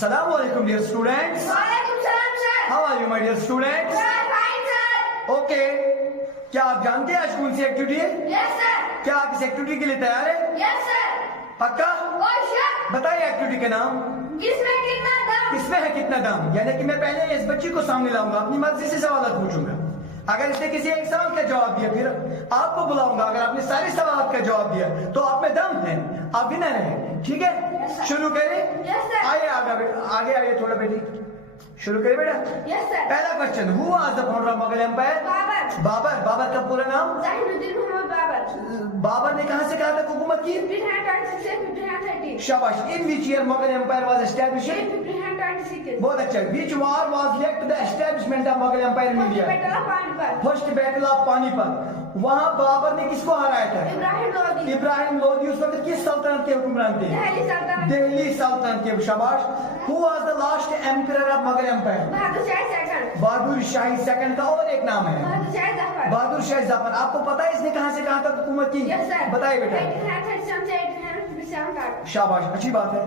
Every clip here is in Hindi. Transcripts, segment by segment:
Assalamu alaikum dear students. Walaikum salam sir. How are you my dear students? Sir, fine sir. Okay. क्या आप जानते हैं आज कौन सी एक्टिविटी है? Yes sir. क्या आप इस एक्टिविटी के लिए तैयार है? Yes sir. पक्का? Oh sure. बताइए एक्टिविटी का नाम। किसमें कितना दम? इसमें है कितना दम, यानी कि मैं पहले इस बच्ची को सामने लाऊंगा, अपनी मर्जी से सवाल पूछूंगा। अगर इसने किसी एक सवाल का जवाब दिया फिर आपको बुलाऊंगा। अगर आपने सारे सवाल का जवाब दिया तो आप में दम है, आप विनर हैं। ठीक है, शुरू करें। Yes sir. आइए आगे आइए थोड़ा बेटी, शुरू करें बेटा। Yes sir. पहला question, who was the founder of Mughal empire? Babur. Babur का पूरा नाम? Zahiruddin Muhammad Babar. बाबर ने कहां से कहां तक हुकूमत की? 1526 से 1530. शाबाश। In which year Mughal empire was established? 1526. बहुत अच्छा। Which war was led to the establishment of Mughal empire in India? Battle of Panipat. First battle of Panipat. वहां बाबर ने किसको हराया था? Ibrahim Lodi. इब्राहिम लोदी उस वक्त किस सल्तनत के हुक्मरान थे? Delhi Sultanate. दिल्ली सल्तनत के। शाबाश। Who was the last emperor of Mughal empire? Bahadur Shah II. Bahadur Shah second का और एक नाम है Bahadur Shah Zafar. Bahadur Shah Zafar. आपको पता है इसने कहां से कहां तक हुकूमत की? Yes sir. बताइए बेटा। 1837 से 1857 तक. शाबाश, अच्छी बात है।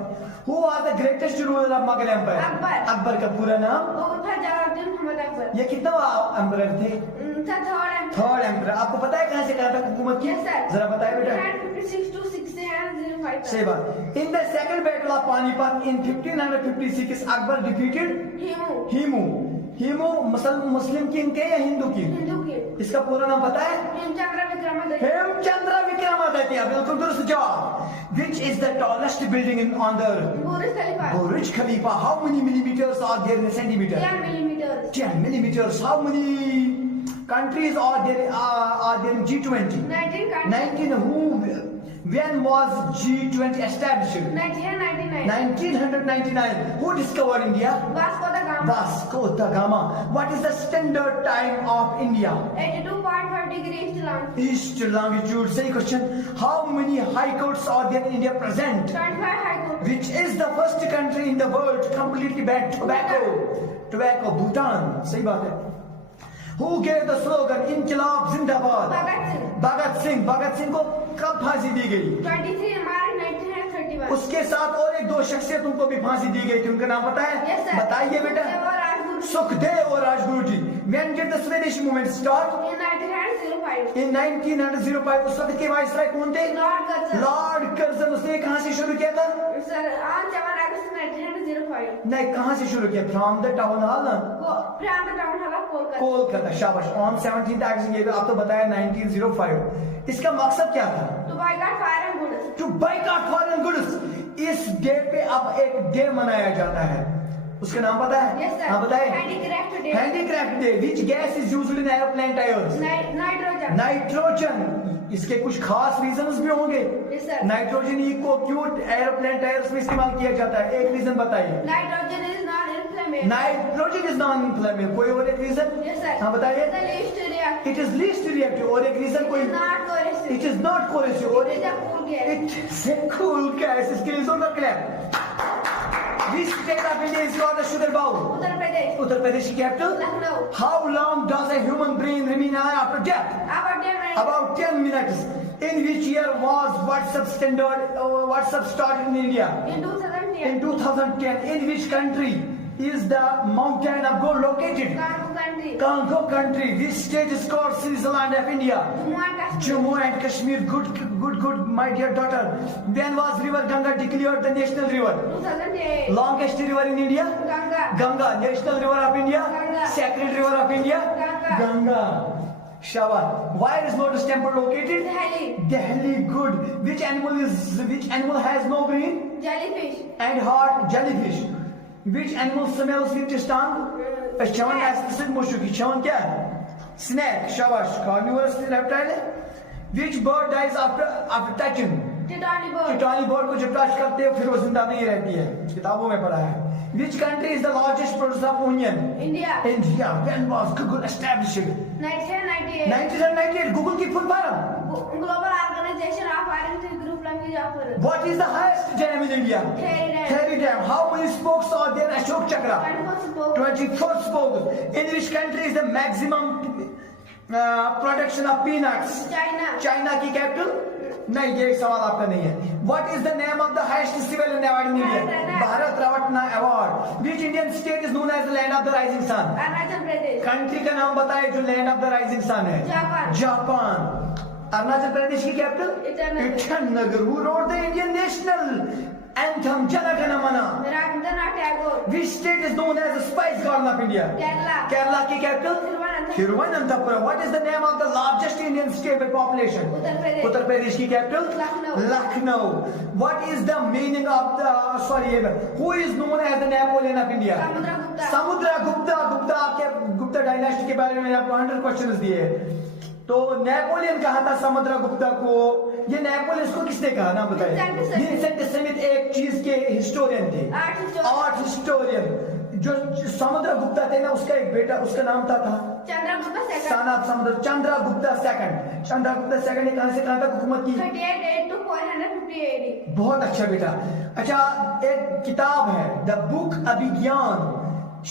Who was the greatest ruler of Mughal empire? Akbar. Akbar का पूरा नाम? Muhammad Jalaluddin Muhammad Akbar. ये कितना एम्परर थे? Third emperor. आपको पता है कहां से कहां तक हुकूमत की? Yes, sir. जरा बताइए बेटा। 56 to 1605. सही बात। In the second battle of Panipat in 1556 Akbar defeated Hemu Muslim king के या हिंदू किंग? हिंदू के. इसका पूरा नाम पता है? हेमचंद्र विक्रमादित्य. हेमचंद्र विक्रमादित्य। बिल्कुल दुरुस्त जवाब। Which is the tallest building in on the earth? Burj Khalifa. Burj Khalifa. How many millimeters are there in centimeter? 10 millimeters. 10 millimeters. How many countries are there in G20? 19 countries. 19. When was G20 established? 1999. 1999. Who discovered India? Vasco da Gama. Vasco da Gama. What is the standard time of India? 82.5 degrees east longitude. East longitude. Say question. How many high courts are there in India present? 25 high court. Which is the first country in the world to completely ban tobacco? Tobacco. Bhutan. सही बात है। Who gave the slogan इनकलाब जिंदाबाद? Bhagat Singh. भगत सिंह। भगत सिंह को कब फांसी दी गई? 23 March 1931. उसके साथ और एक दो शख्सियतों को भी फांसी दी गई थी, उनका नाम पता है? Yes sir. बताइए बेटा। और राजगुरु. सुखदेव और राजगुरु जी। When did the Swedish movement start? In 1905. In 1905। उस वक्त के वाइसराय कौन थे? Lord Curzon. Lord Curzon. उसने कहां से शुरू किया था? Sir, on 7 August 1905. नहीं, कहां से शुरू किया? फ्रॉम द टाउन हॉल ना? From the town hall of Kolkata. Kolkata. शाबाश। ऑन 17 अगस्त। ये आप तो बताया 1905। इसका मकसद क्या था? To boycott foreign goods. To boycott foreign goods. इस डे पे अब एक डे मनाया जाता है, उसका नाम पता है? Yes sir. हाँ बताए। Handicraft day. Handicraft day. Which gas is used in aeroplane tyres? Nitrogen. Nitrogen. इसके कुछ खास रीजंस भी होंगे। Yes sir. नाइट्रोजन ही को क्यों एरोप्लेन टायर्स में इस्तेमाल किया जाता है? एक रीजन बताइए। Nitrogen is non-inflammable. Nitrogen is non inflammable. कोई और एक रीजन? Yes sir. हाँ बताइए। The least reactive. It is least reactive. और एक रीजन कोई? It is not corrosive. It is not coercive. और It is a cool gas. It's a cool gas. इसके लिए जोरदार clap. Which state of India is called the sugar bowl? Uttar Pradesh. उत्तर प्रदेश की capital? Lucknow. How long does a human brain remain alive after death? About 10 minutes. About 10 minutes. In which year was WhatsApp started in India? In 2010. In 2010. In which country is the mountain of gold located? Congo country. Congo country. Which state is called Switzerland of India? Jammu and Kashmir. Jammu and Kashmir. Good, my dear daughter. When was River Ganga declared the national river? 2008. Longest river in India? Ganga. Ganga. National river of India? Ganga. Sacred river of India? Ganga. Ganga. Shabash. Where is Lotus Temple located? Delhi. Delhi. Good. Which animal has no brain Jellyfish. and heart? Jellyfish. Which animal smells with its tongue? चवन ऐसे मुश्किल। चवन क्या है? Snake. शाबाश। Carnivorous reptile है। Which bird dies after touching? Titani bird. टिटॉनी बर्ड को जब टच करते हो फिर वो जिंदा नहीं रहती है, किताबों में पढ़ा है। Which country is the largest producer of onion? India. India. When was Google established? 1998. 1998. Google की full form? Global Organization of Foreign Group Language Offers. What is the highest dam in India? Kheri Dam. Kheri Dam. How many spokes are there in Ashok Chakra? 24 spokes. 24 spokes. In which country is the maximum production of peanuts? China. China की capital? नहीं, ये सवाल आपका नहीं है। What is the name of the highest civil award in India? Bharat Ratna award. Which Indian state is known as the land of the rising sun? Arunachal Pradesh. Country का नाम बताए जो land of the rising sun है? जापान। जापान। अरुणाचल प्रदेश की capital? Itanagar. Who wrote the Indian national anthem Jana Gana Mana? Rabindranath Tagore. Which state is known as the spice garden of India? Kerala. Kerala की capital? Thiruvananthapuram. Thiruvananthapuram. What is the name of the largest Indian state by population? Uttar Pradesh. Uttar Pradesh की capital? Lucknow. Lucknow. What is the meaning of the sorry who is known as the Napoleon of India? Samudragupta. Samudragupta. Gupta आपके गुप्ता डायनेस्टी के बारे में आपको 100 क्वेश्चंस दिए। तो नेपोलियन कहा था समुद्रगुप्ता को। ये नेपोलियन को किसने कहा ना बताइए? विंसेंट स्मिथ एक चीज के हिस्टोरियन थे, आर्ट हिस्टोरियन। जो समुद्रगुप्ता थे ना, उसका एक बेटा, उसका नाम था चंद्रगुप्ता सेकंड। सन ऑफ समुद्र, चंद्रगुप्ता सेकंड। चंद्रगुप्ता सेकंड ने कहां से कहां तक हुकूमत की? 38 to 450 AD। बहुत अच्छा बेटा। अच्छा, एक किताब है द बुक अभिज्ञान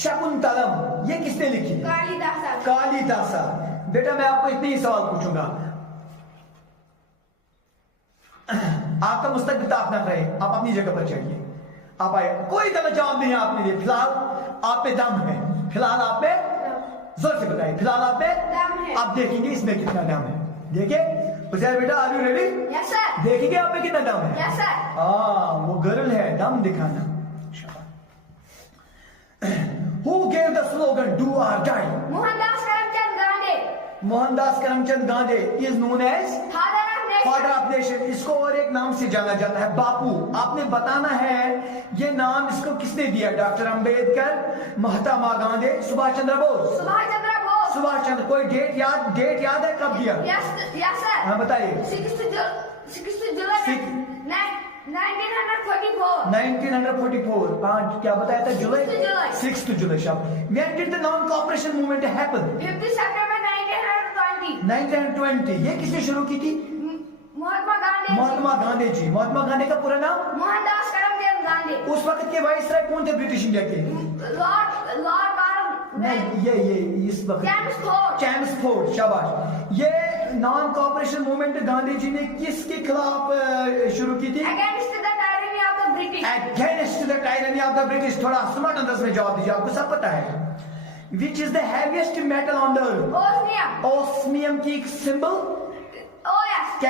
शकुंतलम, ये किसने लिखी? कालिदास। कालिदासा। बेटा मैं आपको इतने ही सवाल पूछूंगा, आपका मुस्तकबिल ताक न रहे, आप अपनी जगह पर चढ़िए। आप आए, कोई गलत जवाब नहीं है आपके लिए। फिलहाल आप पे दम है, फिलहाल आप पे जोर से बताइए, फिलहाल आप पे दम है। आप देखेंगे इसमें कितना दम है। देखिए उसे बेटा, are you ready? Yes sir. देखेंगे आप में कितना दम है। Yes sir. हाँ, वो गर्ल है, दम दिखाना। Who gave the slogan "Do or Die"? Mohandas Karamchand Gandhi. Mohandas Karamchand Gandhi is known as father of nation. Father of nation. इसको और एक नाम से जाना जाता है, बापू। आपने बताना है ये नाम इसको किसने दिया? डॉक्टर अंबेडकर, महात्मा गांधी, सुभाष चंद्र बोस। सुभाष चंद्र बोस। सुभाष चंद्र। कोई डेट याद है कब दिया? Yes sir. हाँ बताइए। 6 जुलाई 1944। 1944। हाँ, क्या बताया था? जुलाई 6 जुलाई। शाबाश। When did the non-cooperation movement happen? 50 सितंबर 1920। 1920। ये किसने शुरू की थी? महात्मा गांधी। महात्मा गांधी जी। महात्मा गांधी का पूरा नाम? मोहनदास करमचंद गांधी। उस वक्त के वाइसराय कौन थे ब्रिटिश इंडिया के? लॉर्ड नहीं, ये इस वक्त चैम्सफोर्ड। चैम्सफोर्ड। शाबाश। ये non cooperation movement Gandhi ji ने किसके खिलाफ शुरू की थी? Against the tyranny of the British. Against the tyranny of the British. थोड़ा स्मार्ट अंदाज में जवाब दीजिए, आपको सब पता है। Which is the heaviest metal on the earth? Osmium. Osmium की symbol? OS.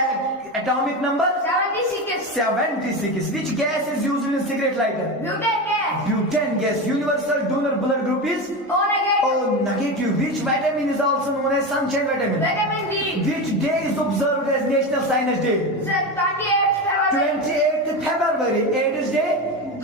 Atomic number? 76। 76. Which gas is used in a cigarette lighter? Butane gas. Butane gas. Universal donor blood group is O negative. O negative. Which vitamin is also known as sunshine vitamin? Vitamin D. Which day is observed as National Science Day? 28 February. 28th February. 8th day?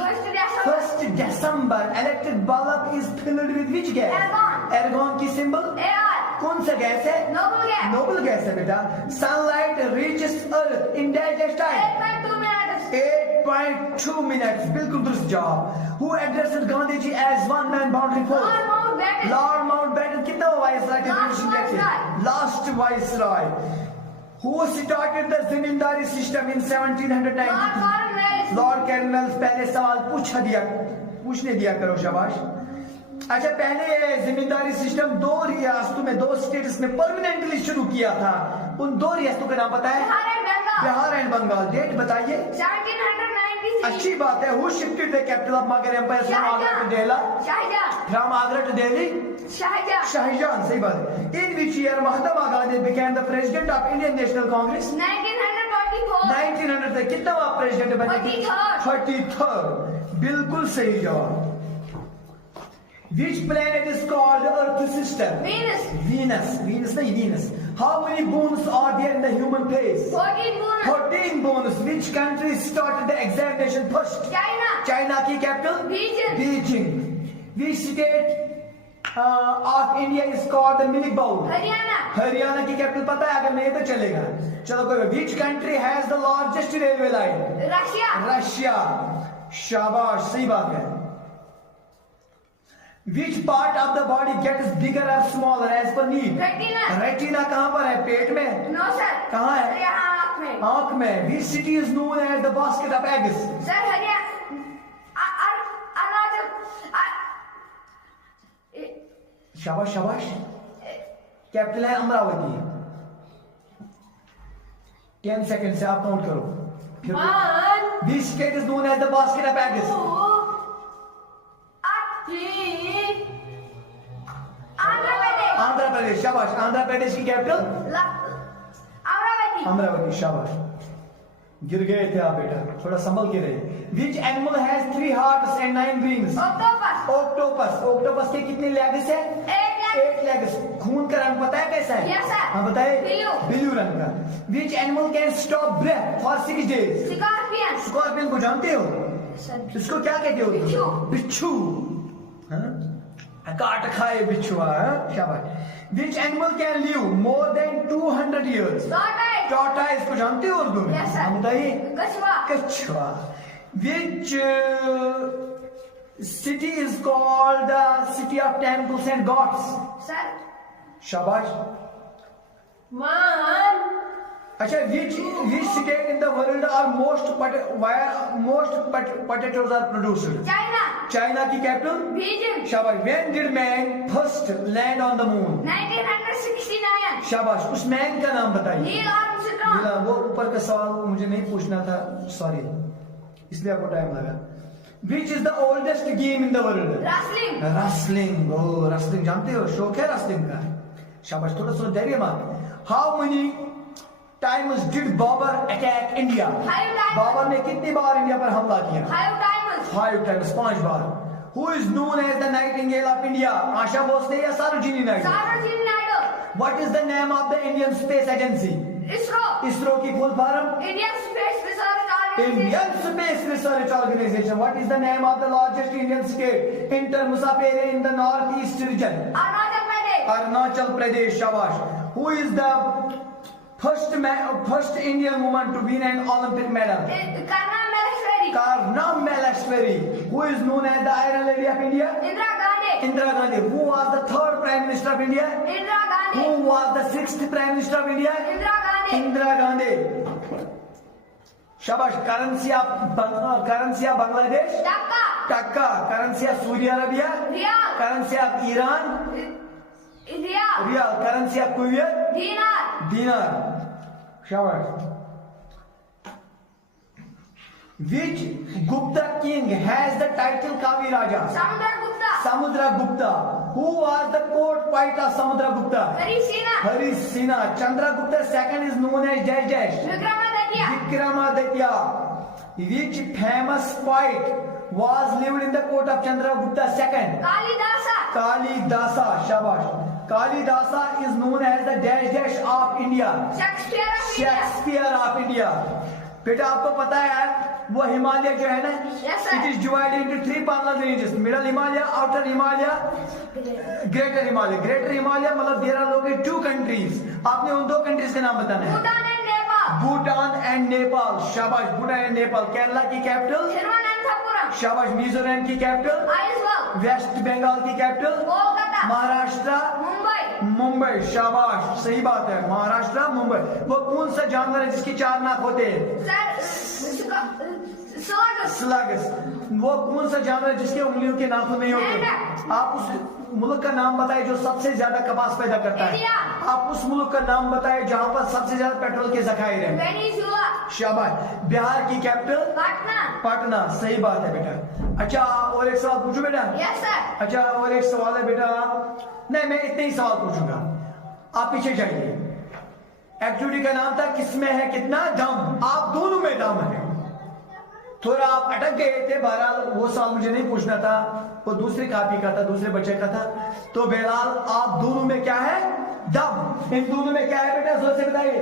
1st December. 1st December. Electric bulb is filled with which gas? Argon। Argon की symbol? AR। कौन सा गैस है? Noble gas. नोबल गैस है बेटा। Sunlight reaches Earth in digest time? 8.2 minute. 8.2 minutes. बिल्कुल दुरुस्त जवाब। Who addressed Gandhi ji as one man boundary force? Lord Mountbatten. Lord Mountbatten। कितना वाइसराय थे ब्रिटिश इंडिया के? Last viceroy. Who started the zamindari system in 1793? Lord Cornwallis. Lord Cornwallis. पहले सवाल पूछने दिया करो, शाबाश। अच्छा, पहले ये जमींदारी सिस्टम 2 रियासतों में, 2 स्टेट्स में परमानेंटली शुरू किया था। उन 2 रियासतों का नाम पता है? बिहार एंड बंगाल। डेट बताइए। 1796। अच्छी बात है। Who shifted the capital of Magar Empire from Agra to Delhi? Shahjahan. From Agra to Delhi? Shahjahan. Shahjahan। सही बात है। In which year Mahatma Gandhi became the president of Indian National Congress? 1924। 1900 से कितना प्रेसिडेंट बने? 33rd। बिल्कुल सही जवाब। Which planet is called Earth sister? Venus। Venus नहीं, Venus. How many bones are there in the human face? 14 bones। 14 bones. Which country started the examination first? China. China की capital? Beijing। Which state of India is called the Milk Bowl? Haryana. Haryana की कैपिटल पता है? अगर नहीं तो चलेगा। चलो कोई। Which country has the largest railway line? Russia. Russia. शाबाश, सही बात है। Which part of the body gets bigger or smaller as per need? Retina. Retina कहाँ पर है? पेट में? No sir. कहाँ है? यहाँ आँख में। आंख में। Which city is known as the basket of eggs? Sir Haryana. Arunachal. शाबाश शाबाश। कैपिटल है अमरावती। 10 सेकंड से आप काउंट करो। फिर 1 Which state is known as the basket of Abyss? 3 Andhra Pradesh. Andhra Pradesh, शाबाश। आंध्र प्रदेश की कैपिटल अमरावती। अमरावती, शाबाश। गिर गए थे आप बेटा, थोड़ा संभल के रहे। Which animal has 3 hearts and 9 wings? Octopus. Octopus. Octopus के कितने लेग्स है? 8 लेग्स। खून का रंग पता है कैसा है? Yes, sir. हाँ बताए। Blue. ब्लू रंग का। Which animal can stop breath for 6 days? Scorpion. Scorpion को जानते हो? इसको क्या कहते हो? बिच्छू। बिच्छू। हाँ? काट खाए बिच्छुआ। हाँ? शाबाश। Which animal can live more than 200 years? Tortoise. Tortoise को जानते हो उर्दू में? Yes, sir. हाँ, बताइए। कछुआ। कछुआ। Which city is called the city of temples and gods? Sir शाबाश। 1 अच्छा, which state in the world are most potatoes are produced? China. China की कैपिटल? बीजिंग। शाबाश। When did man first land on the moon? 1969। शाबाश। उस मैन का नाम बताइए। Neil Armstrong. नीला, वो ऊपर का सवाल मुझे नहीं पूछना था, सॉरी, इसलिए आपको टाइम लगा। Which is the oldest game in the world? Wrestling. Wrestling. ओ, रेसलिंग जानते हो? शौक है रेसलिंग का? शाबाश। थोड़ा सा धैर्य मान। How many times did Babur attack India? 5 times। Babar ने कितनी बार इंडिया पर हमला किया? 5 times। 5 times, 5 bar. Who is known as the Nightingale of India? Asha Bhosle या Sarojini Naidu? सारोजिनी Naidu. What is the name of the Indian Space Agency? ISRO. ISRO की full form? Indian space research organisation. Indian Space Research Organization. What is the name of the largest Indian state in terms of area in the northeast region? Arunachal Pradesh. Arunachal Pradesh, shabash. Who is the first Indian woman to win an Olympic medal? करना Maheshwari. Karnam Maleshwari. Who is known as the Iron Lady of India? Indira Gandhi. Indira Gandhi. Who was the 3rd Prime Minister of India? Indira Gandhi. Who was the 6th Prime Minister of India? Indira Gandhi. Indira Gandhi. शाबाश। Currency of Bangladesh? Taka. Taka. Currency of Saudi Arabia? Riyal. Currency of Iran? Riyal. Riyal. Currency of Kuwait? Dinar. Dinar. शाबाश। Which Gupta king has the title Kavi Raja? Samudragupta. Samudragupta. Who was the court poet of Samudragupta? Harisena. Harisena. Chandragupta II is known as Dash Dash. Vikramaditya. Vikramaditya. Which famous poet was lived in the court of Chandragupta II? Kalidasa. Kalidasa. Shabash. Kalidasa is known as the Dash Dash of India. Shakespeare of India. Shakespeare of India. बेटा आपको पता है यार, वो हिमालय जो है ना, Yes, sir. It is divided into 3 parallel ranges: middle Himalaya, outer Himalaya, greater Himalaya. Greater Himalaya मतलब देयर आर लोकेटेड 2 कंट्रीज। आपने उन 2 कंट्रीज के नाम बताना है। भूटान एंड नेपाल। भूटान एंड नेपाल। शाबाश। भूटान एंड नेपाल। केरला की कैपिटल? तिरुवनंतपुरम। शाबाश। मिजोरम की कैपिटल? आइजवाल। वेस्ट बंगाल की कैपिटल? कोलकाता। महाराष्ट्र? मुंबई। मुंबई। शाबाश। सही बात है, महाराष्ट्र, मुंबई। वो कौन सा जानवर है जिसकी 4 नाक होते हैं? स्लगस। वो कौन सा जानवर है जिसके उंगलियों के नाखून नहीं होते? आप उस मुल्क का नाम बताए जो सबसे ज्यादा कपास पैदा करता है। इंडिया। आप उस मुल्क का नाम बताए जहां पर सबसे ज्यादा पेट्रोल के जखायर हैं। वेनेजुएला। शाबाश। बिहार की कैपिटल? पटना। पटना। सही बात है बेटा। अच्छा, और एक सवाल पूछूं बेटा? Yes sir. अच्छा, और एक सवाल है बेटा। नहीं, मैं इतने ही सवाल पूछूंगा, आप पीछे जाइए। एक्टिविटी का नाम था किसमें है कितना दम? आप दोनों में दम है। थोड़ा आप अटक गए थे, बहरहाल वो सवाल मुझे नहीं पूछना था, वो दूसरे कॉपी का था, दूसरे बच्चे का था। तो बहरहाल आप दोनों में क्या है? दम। इन दोनों में क्या है बेटा, जोर से बताइए।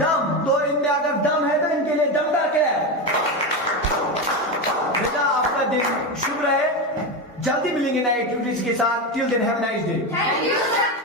दम। तो इनमें अगर दम है तो इनके लिए दमदार क्या है? बेटा आपका दिन शुभ रहे। जल्दी मिलेंगे नए एक्टिविटीज के साथ। Till then have a nice day. Thank you sir.